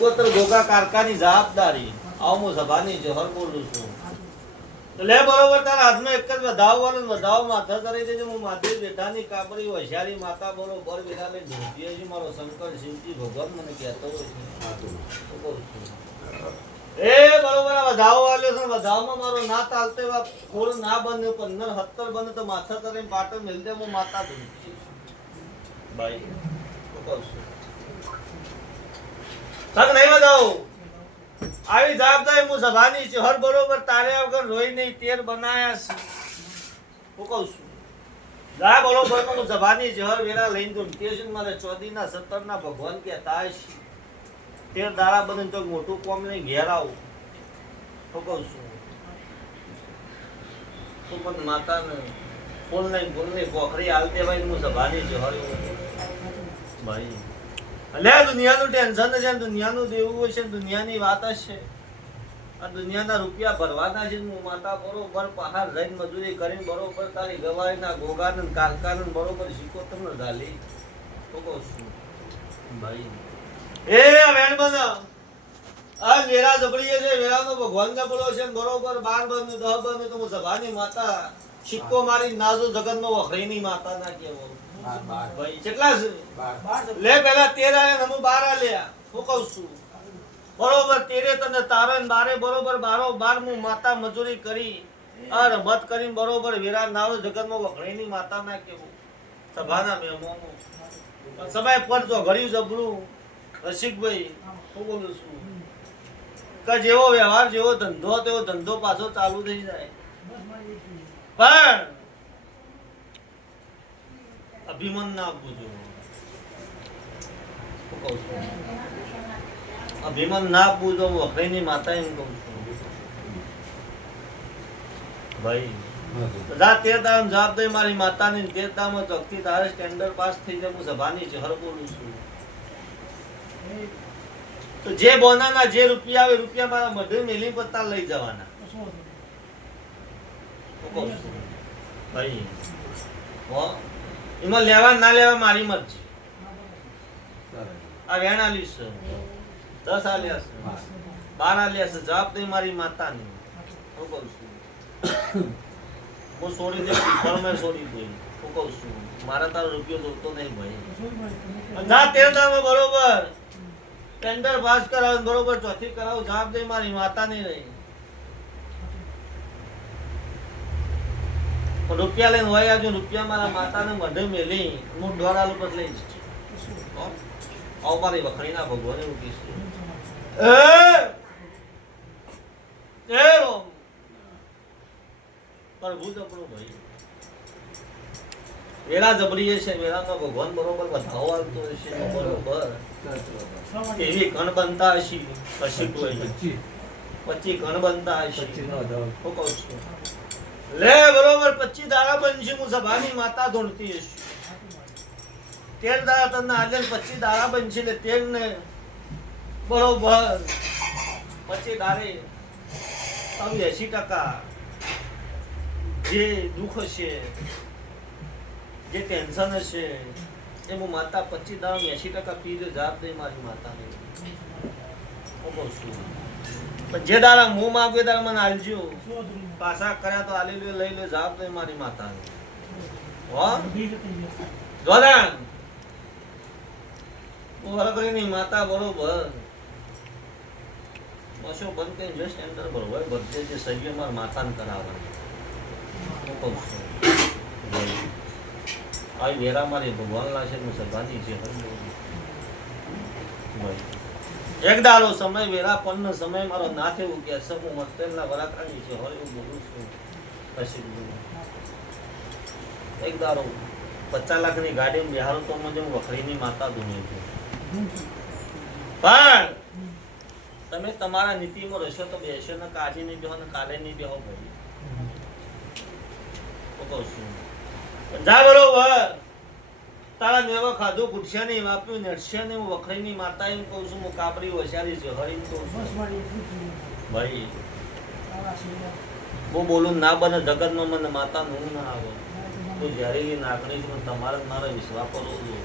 કોતર ગોગા કારકાની જવાબદારી આવું સભાની જોહર બોલું છું લે બરોબર તારા હાથમાં એક જ વધાવવાનું વધાવ માથા કરી દેજો હું માથે બેઠાની કાપરી હોશિયારી માતા બોલો બર બેઠા લઈ ધોતીએ મારો શંકર શિવજી ભગવાન મને કહેતો હોય છે એ બરોબર આ વધાવ વાલ્યો છે વધાવમાં મારો ના ચાલતે ખોલ ના બન્યો 15-17 બને તો માથા તરે પાટો મેલ દે હું માતા ધોતી ભાઈ કહું છું તક નહીં બતાવો આવી જવાબદારી હું સભાની છે હર બરોબર તારે વગર રોઈ નહીં તેર બનાયા છે હું કહું છું જા બરોબર હું સભાની છે હર વેરા લઈને તો સ્ટેશન મારે 14 ના 17 ના ભગવાન કહેતા છે તેર દારા બને તો મોટું કોમ નહીં ઘેર આવું હું કહું છું તું પણ માતાને ફૂલ નહીં પોખરી હાલ દેવાય હું સભાની છે હર ભાઈ અલે દુનિયાનું ટેન્શન છે દુનિયાનું દેવું છે દુનિયાની વાત છે આ દુનિયાના રૂપિયા ભરવાના છે હું માતા બરોબર પહાડ જઈને મજૂરી કરીને બરોબર તારી ગવારીના ગોગાનન કારકાનન બરોબર શીખોતર ન ઝાલી તો કહું છું ભાઈ એ વેણ બન આ વેરા જબડીએ છે વેરાનો ભગવાન જબડો છે બરોબર 12 બન 10 બન તો હું સભાની માતા સિક્કો મારી નાજો જગતનો વખરીની માતા ના કેવો ભાઈ કેટલા છે લે પેલા 13 આયા નમો 12 આલ્યા હું કહું છું બરોબર 13 તને તારે 12 બરોબર 12 હું માતા મજૂરી કરી આ રમત કરીને બરોબર વિરા નાવ જગતમાં વખણીની માતા ના કેવું સભાના મહેમાનો સભાએ પર જો ઘડ્યું જબરું રસિકભાઈ હું બોલું છું કે જેવો વ્યવહાર જેવો ધંધો તેવો ધંધો પાછો ચાલુ થઈ જાય પણ અભિમાન ના આપવું જોઈએ અભિમાન ના આપવું જો વખરીની માતા એમ કહું છું ભાઈ જા તે દામ જવાબદારી મારી માતાની તે દામ ચોકથી તારે સ્ટેન્ડર્ડ પાસ થઈ જાય હું સભાની છે હર બોલું છું તો જે બોનાના જે રૂપિયા આવે રૂપિયા મારા મઢે મેલી પત્તા લઈ જવાના ભાઈ એમાં લેવા ના લેવા મારી મરજી આ વેણ આલીશ 10 આલ્યા છે 12 આલ્યા છે જવાબદારી મારી માતાની હું કહું છું હું છોડી દે પણ છોડી દે હું કહું છું મારા તારો રૂપિયો જોતો નહીં ભાઈ ના તેર દામ બરોબર ટેન્ડર પાસ કરાવ બરોબર ચોથી કરાવ જવાબદારી મારી માતાની રહી રૂપિયા લઈને હોય આવજો રૂપિયા મારા માતાને મઢે મેલી હું ડોરાલ ઉપર લઈ આવ મારી વખણીના ભગવાને ઉઠીશ પ્રભુ જબરો ભાઈ વેરા જબરી છે વેરાનો ભગવાન બરોબર વધાવો આવતો હશે બરોબર એવી કણ બનતા હશે પછી કોઈ 25 કણ બનતા હશે હું કહું છું લે બરોબર 25 દાડા બનશે હું સભાની માતા ધોણતી હશે 13 દાડા તને આજે 25 દાડા બનશે ને 13 ને બરોબર 25 દાડે 80% જે દુઃખ છે જે ટેન્શન છે એ હું માતા 25 દાડા 80% પી દે જવાબદારી મારી માતાને હું કહું છું પણ જે દાડા હું માગું દાડા મને આલજો પાછા કર્યા તો આલી લઈ લે જવાબદારી મારી માતાને હો જોદાન હું હરકરીની માતા બરોબર મશો બંધ કરી જો સેન્ટર બરોબર બધે જે સહયોગ મારી માતાને કરાવવાનું હું કહું છું આ વેરા મારી ભગવાન લાશે હું સભાની છે એક દારો સમય વેરા પણ સમય મારો ના થયું કે હું મસ્તેલના વરાખાની છે હવે હું બોલું છું પછી એક દારો 50 લાખની ગાડીમાં બિહારો તો મને વખરીની માતા દુની છે પણ તમે તમારા નીતિમાં રહેશો તો બેસો ને કાજી નહીં બેહો ને કાલે નહીં બેહો ભાઈ કહું છું જા બરોબર તારા મેવા ખાધું ગુડશે નહીં વાપ્યું નડશે નહીં હું વખરીની માતા એમ કહું છું હું કાપરી હોશિયારી છે હરીને કહું છું ભાઈ હું બોલું ના બને જગતમાં મને માતા નું ના આવે તો જ્યારે એ નાગણી છે તમારે મારે વિશ્વાસ કરવો જોઈએ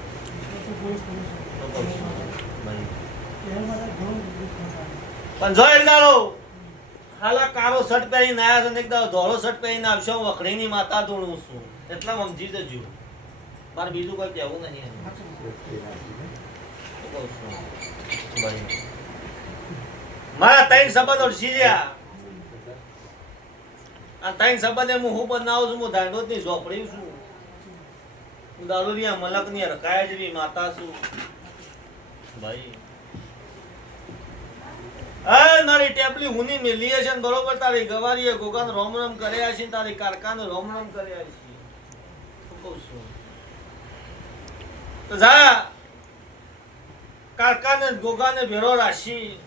ભાઈ પણ જો એક દાડો હાલા કાળો શર્ટ પહેરીને આવ્યા છે ને એક દાડો ધોળો શર્ટ પહેરીને આવશો વખડીની માતા ધોળું છું એટલા સમજી જજો મારે બીજું કોઈ કહેવું નહીં મારા ત્રણ સંબંધ ઓળખી ગયા આ ત્રણ સંબંધે હું બનાવું છું હું દાંડોદ ની ઝોપડી છું હું દારૂરિયા મલક ની રકાય જેવી માતા છું ભાઈ મારી ટેપલી હુની મેલી છે ને બરોબર તારી ગવારીએ ગોગાન રોમ રોમ કર્યા છે તારી કારકાને રોમ રોમ કર્યા છે શું કહું છું તો જા કારકાને ગોગાને ભેરો રાશી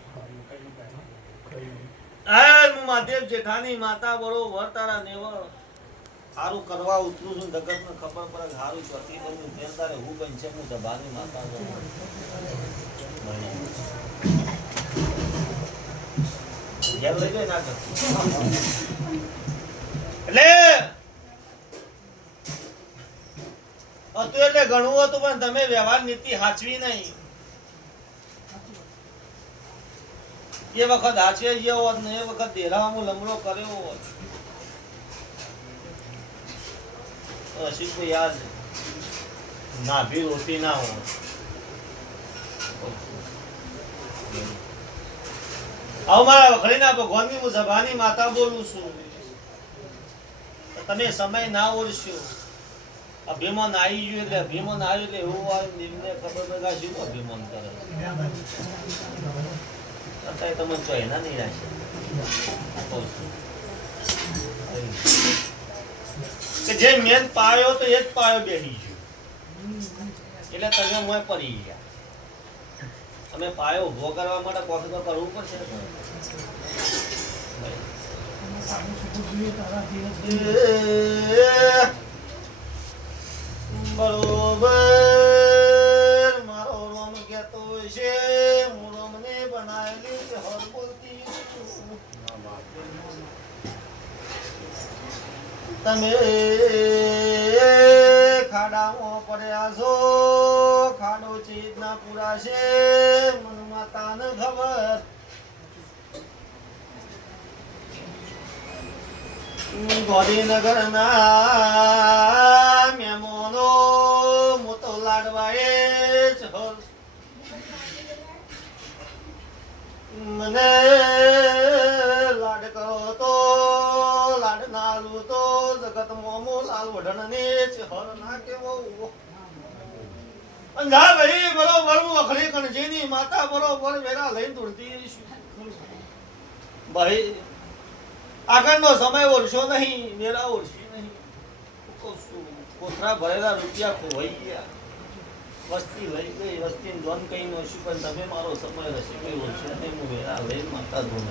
હું મહાદેવ જેઠાની માતા બરોબર તારા નેવર સારું કરવા ઉતરું છું જગત ને ખબર પડે સારું ચોથી બન્યું તેમ તારે હું બનશે હું દબાની માતા ઘેર લઈ જાય ના એટલે ઘણું હતું પણ તમે વ્યવહાર નીતિ હાચવી નહીં એ વખત હાચવે ગયો હોત ને એ વખત દેરામાં લમડો કર્યો હોત અશિક યાદ ના ભી હોતી ના હોત આવું મારા વખડીના ભગવાનની હું સભાની માતા બોલું છું તમે સમય ના ઓળશો અભિમાન આવી ગયું એટલે અભિમાન આવ્યું એટલે એવું હોય એમને ખબર પડે શું અભિમાન કરે અત્યારે તમને તો એના નહીં રાખે કે જે મેન પાયો તો એ જ પાયો બેસી ગયો એટલે તમે મોય પડી ગયા અમે પાયો ઉભો કરવા માટે કોક તો કરવું પડશે બરોબર મારો રોમ કહેતો છે હું રોમને બનાવેલી કે હર બોલતી તમે ખાડામાં પડ્યા છો ખાડો ચેતના પૂરા છે મન માતાને ખબર ગોધીનગરના મહેમાનો મોટો લાડવાએ જ મને લાડ કરો તો લાડ ના લુ તો જગત મોમો લાલ વઢણને જ હર ના કેવો અંધા ભાઈ બરોબર હું અખડી કણજીની માતા બરોબર વેરા લઈને દોડતી ભાઈ આગળનો સમય ઓળશો નહીં મેરા ઓળશી નહીં કોથરા ભરેલા રૂપિયા ખોવાઈ ગયા વસ્તી લઈ ગઈ વસ્તી ધન કઈ નો શું પણ તમે મારો સમય રસી કઈ ઓળશે નહીં હું વેરા લઈને માતા ધોન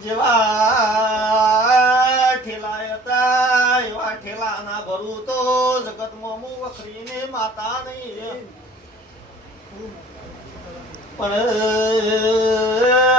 જેવા ઠેલા હતા એવા ઠેલા ના ભરું તો જગતમાં હું વખરીને માતા નહીં પણ